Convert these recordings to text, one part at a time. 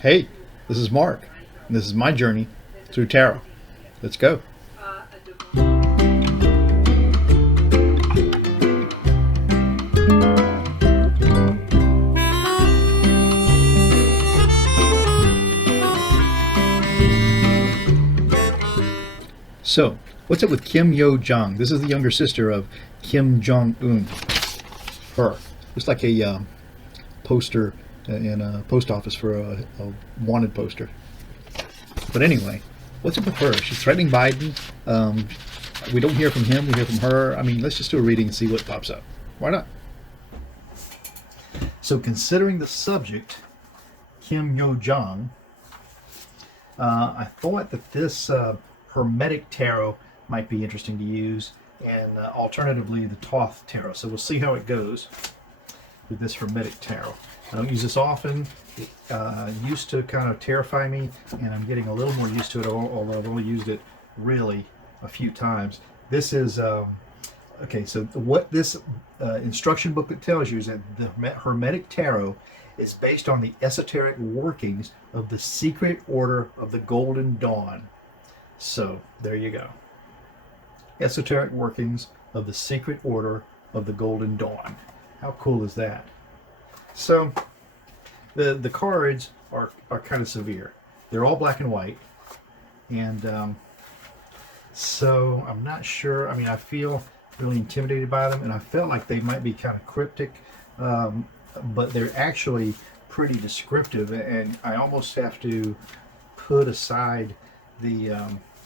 Hey, this is Mark, and this is my journey through tarot. Let's go. So, what's up with Kim Yo Jong? This is the younger sister of Kim Jong Un. Her. Looks like a poster in a post office for a wanted poster. But anyway, what's up with her? She's threatening Biden. We don't hear from him, we hear from her. I mean, let's just do a reading and see what pops up. Why not? So, considering the subject, Kim Yo Jong, I thought that this Hermetic Tarot might be interesting to use, and alternatively the Thoth Tarot. So we'll see how it goes with this Hermetic Tarot. I don't use this often. It used to kind of terrify me, and I'm getting a little more used to it, although I've only used it really a few times. This is, okay, so what this instruction booklet tells you is that the Hermetic Tarot is based on the esoteric workings of the secret order of the Golden Dawn. So, there you go. Esoteric workings of the secret order of the Golden Dawn. How cool is that? So, the cards are kind of severe. They're all black and white. And so, I'm not sure. I mean, I feel really intimidated by them, and I felt like they might be kind of cryptic. But they're actually pretty descriptive, and I almost have to put aside the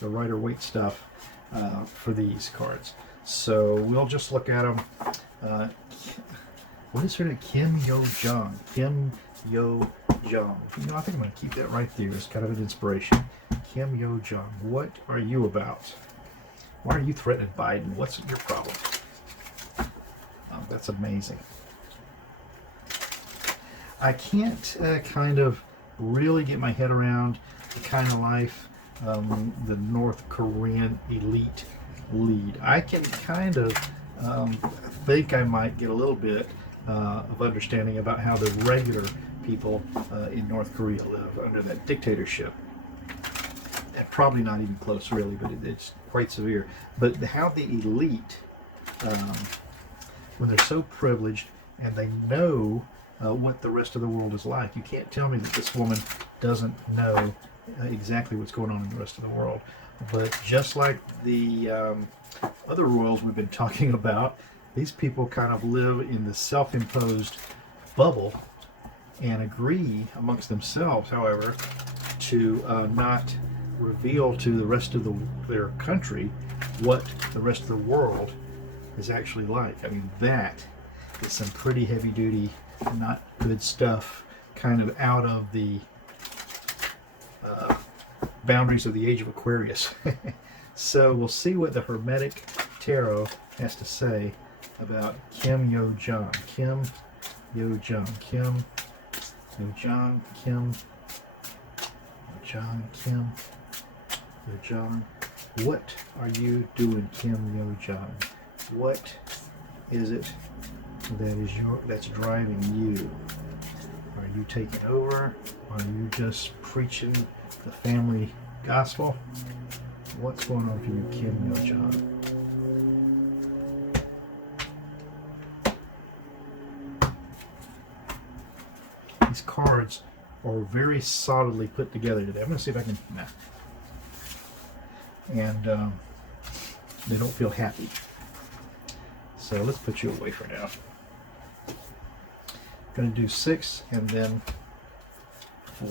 Rider-Waite stuff for these cards. So we'll just look at them. What is her name? Kim Yo Jong. Kim Yo Jong. You know, I think I'm going to keep that right there as kind of an inspiration. Kim Yo Jong. What are you about? Why are you threatening Biden? What's your problem? Oh, that's amazing. I can't kind of really get my head around the kind of life the North Korean elite lead. I can kind of think I might get a little bit of understanding about how the regular people in North Korea live under that dictatorship. And probably not even close, really, but it's quite severe. But how the elite, when they're so privileged and they know what the rest of the world is like. You can't tell me that this woman doesn't know exactly what's going on in the rest of the world. But just like the other royals we've been talking about, these people kind of live in the self-imposed bubble and agree amongst themselves, however, to not reveal to the rest of their country what the rest of the world is actually like. I mean, that is some pretty heavy-duty, not good stuff, kind of out of the boundaries of the age of Aquarius. So we'll see what the Hermetic Tarot has to say about Kim Yo Jong. Kim Yo Jong. Kim Yo Jong. Kim Yo Jong. Kim Yo Jong. What are you doing, Kim Yo Jong? What is it that's driving you? Are you taking over? Are you just preaching the family gospel? What's going on for you, Kim Yo Jong? These cards are very solidly put together today. I'm going to see if I can. Nah. And they don't feel happy. So let's put you away for now. Going to do 6 and then 4.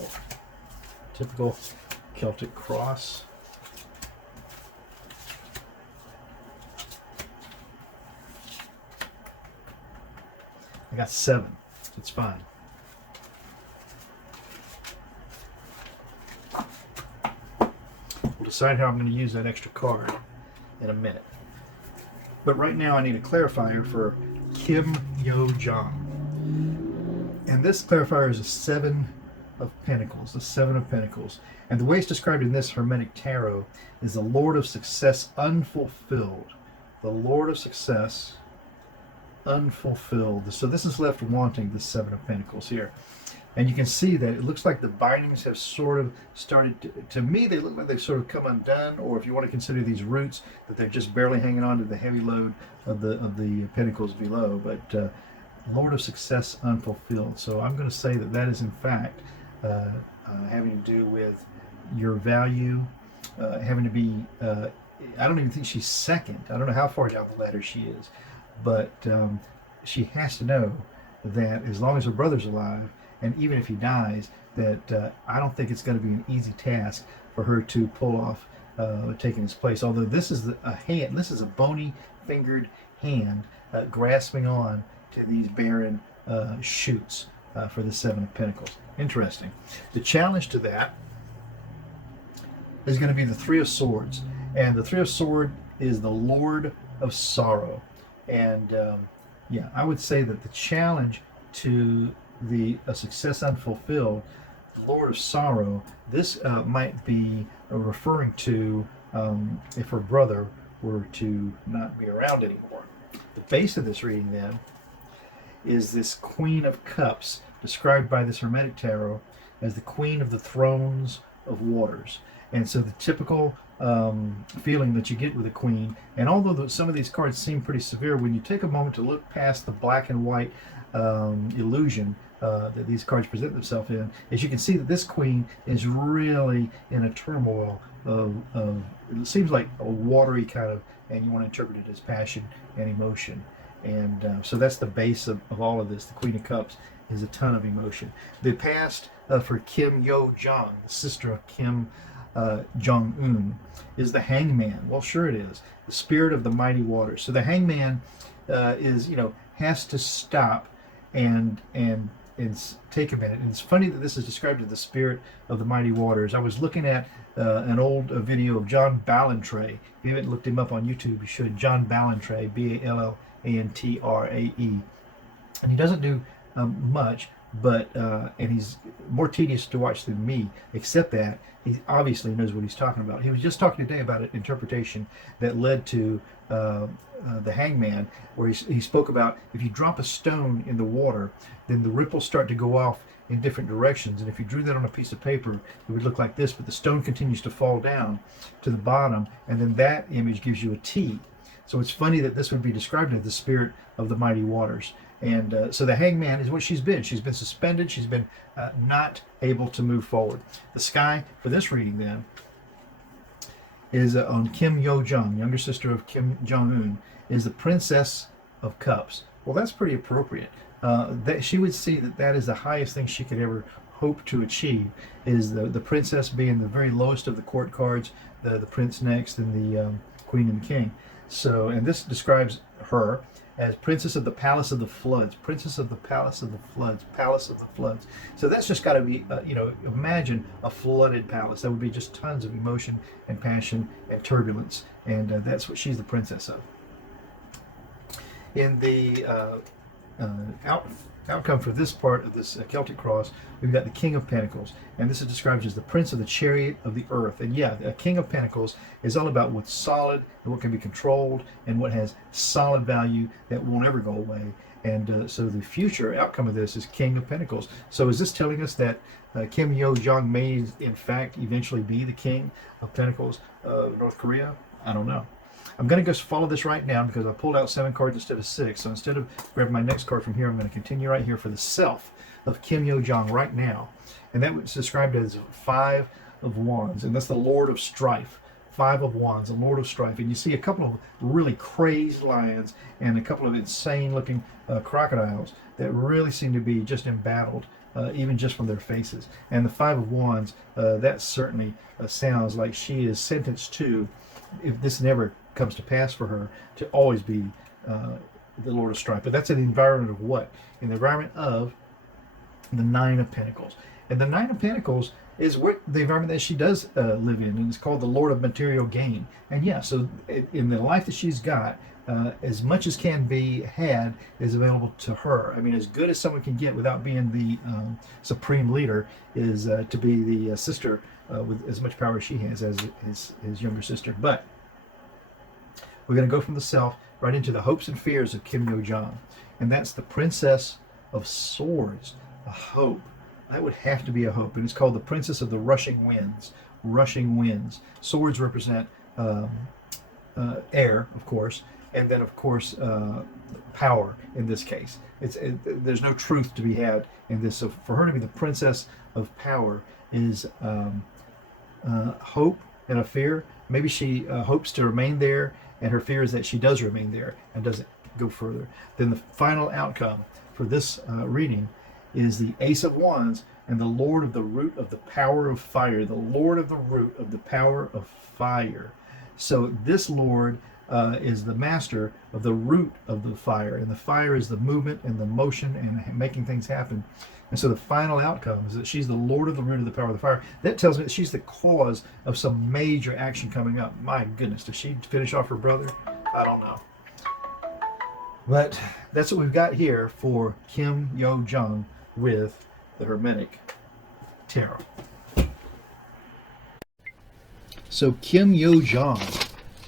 Typical Celtic cross. I got 7. So it's fine. We'll decide how I'm going to use that extra card in a minute. But right now I need a clarifier for Kim Yo Jong. And this clarifier is a 7 of Pentacles, the 7 of Pentacles. And the way it's described in this Hermetic Tarot is the Lord of Success unfulfilled. The Lord of Success unfulfilled. So this is left wanting, the 7 of Pentacles here. And you can see that it looks like the bindings have sort of started to me, they look like they've sort of come undone, or if you want to consider these roots, that they're just barely hanging on to the heavy load of the pentacles below. But Lord of Success Unfulfilled. So I'm going to say that that is in fact having to do with your value, having to be, I don't even think she's second. I don't know how far down the ladder she is, but she has to know that as long as her brother's alive, and even if he dies, that I don't think it's going to be an easy task for her to pull off taking his place. Although this is a hand, this is a bony fingered hand grasping on to these barren shoots for the Seven of Pentacles. Interesting. The challenge to that is going to be the Three of Swords. And the Three of Swords is the Lord of Sorrow. And yeah, I would say that the challenge to the Success Unfulfilled, the Lord of Sorrow, this might be referring to if her brother were to not be around anymore. The base of this reading then is this Queen of Cups, described by this Hermetic Tarot as the Queen of the Thrones of Waters. And so the typical feeling that you get with a queen, and although some of these cards seem pretty severe, when you take a moment to look past the black and white illusion that these cards present themselves in, is you can see that this queen is really in a turmoil of it seems like a watery kind of, and you want to interpret it as passion and emotion. And so that's the base of all of this. The Queen of Cups is a ton of emotion. The past for Kim Yo Jong, the sister of Kim Jong-un, is the Hangman. Well, sure it is. The spirit of the mighty waters. So the Hangman is, has to stop and take a minute. And it's funny that this is described as the spirit of the mighty waters. I was looking at an old video of John Ballantrae. If you haven't looked him up on YouTube, you should. John Ballantrae, Ballantrae. And he doesn't do much, but and he's more tedious to watch than me, except that he obviously knows what he's talking about. He was just talking today about an interpretation that led to the Hangman, where he spoke about if you drop a stone in the water, then the ripples start to go off in different directions. And if you drew that on a piece of paper, it would look like this, but the stone continues to fall down to the bottom, and then that image gives you a T. So it's funny that this would be described as the spirit of the mighty waters. And so the Hangman is what she's been. She's been suspended. She's been not able to move forward. The sky for this reading then is on Kim Yo Jong, younger sister of Kim Jong-un, is the Princess of Cups. Well, that's pretty appropriate. That she would see that that is the highest thing she could ever hope to achieve, is the princess being the very lowest of the court cards, the prince next, and the queen and the king. So, and this describes her as Princess of the Palace of the Floods, Princess of the Palace of the Floods, Palace of the Floods. So that's just got to be, imagine a flooded palace. That would be just tons of emotion and passion and turbulence, and that's what she's the princess of. In the outcome for this part of this Celtic cross, we've got the King of Pentacles, and this is described as the Prince of the Chariot of the Earth. And yeah, the King of Pentacles is all about what's solid and what can be controlled and what has solid value that won't ever go away. And so the future outcome of this is King of Pentacles. So is this telling us that Kim Yo Jong may in fact eventually be the King of Pentacles of North Korea? I don't know. I'm going to go follow this right now because I pulled out 7 cards instead of 6. So instead of grabbing my next card from here, I'm going to continue right here for the self of Kim Yo Jong right now. And that was described as 5 of Wands. And that's the Lord of Strife. 5 of Wands, the Lord of Strife. And you see a couple of really crazed lions and a couple of insane looking crocodiles that really seem to be just embattled, even just from their faces. And the 5 of Wands, that certainly sounds like she is sentenced to, if this never comes to pass for her, to always be the Lord of Strife. But that's in the environment of what? In the environment of the 9 of Pentacles. And the 9 of Pentacles is what the environment that she does live in, and it's called the Lord of Material Gain. And yeah, so in the life that she's got, as much as can be had is available to her. I mean, as good as someone can get without being the supreme leader is to be the sister with as much power as she has as his younger sister. But we're going to go from the self right into the hopes and fears of Kim Yo Jong. And that's the Princess of Swords, a hope, that would have to be a hope. And it's called the Princess of the Rushing Winds. Rushing winds. Swords represent air, of course, and then of course power in this case. There's no truth to be had in this. So for her to be the princess of power is hope and a fear. Maybe she hopes to remain there, and her fear is that she does remain there and doesn't go further. Then the final outcome for this reading is the Ace of Wands and the Lord of the root of the power of fire. The Lord of the root of the power of fire. So this Lord is the master of the root of the fire, and the fire is the movement and the motion and making things happen. And so the final outcome is that she's the Lord of the root of the power of the fire. That tells me that she's the cause of some major action coming up. My goodness, does she finish off her brother? I don't know. But that's what we've got here for Kim Yo Jong with the Hermetic Tarot. So Kim Yo Jong,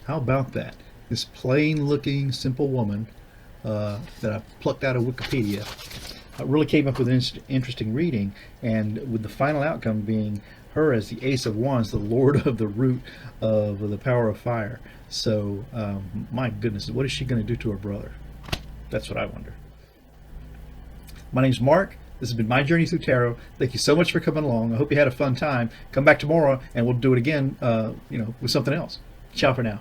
how about that? This plain-looking, simple woman that I plucked out of Wikipedia really came up with an interesting reading, and with the final outcome being her as the Ace of Wands, the Lord of the root of the power of fire. So, my goodness, what is she going to do to her brother? That's what I wonder. My name's Mark. This has been my journey through tarot. Thank you so much for coming along. I hope you had a fun time. Come back tomorrow, and we'll do it again, with something else. Ciao for now.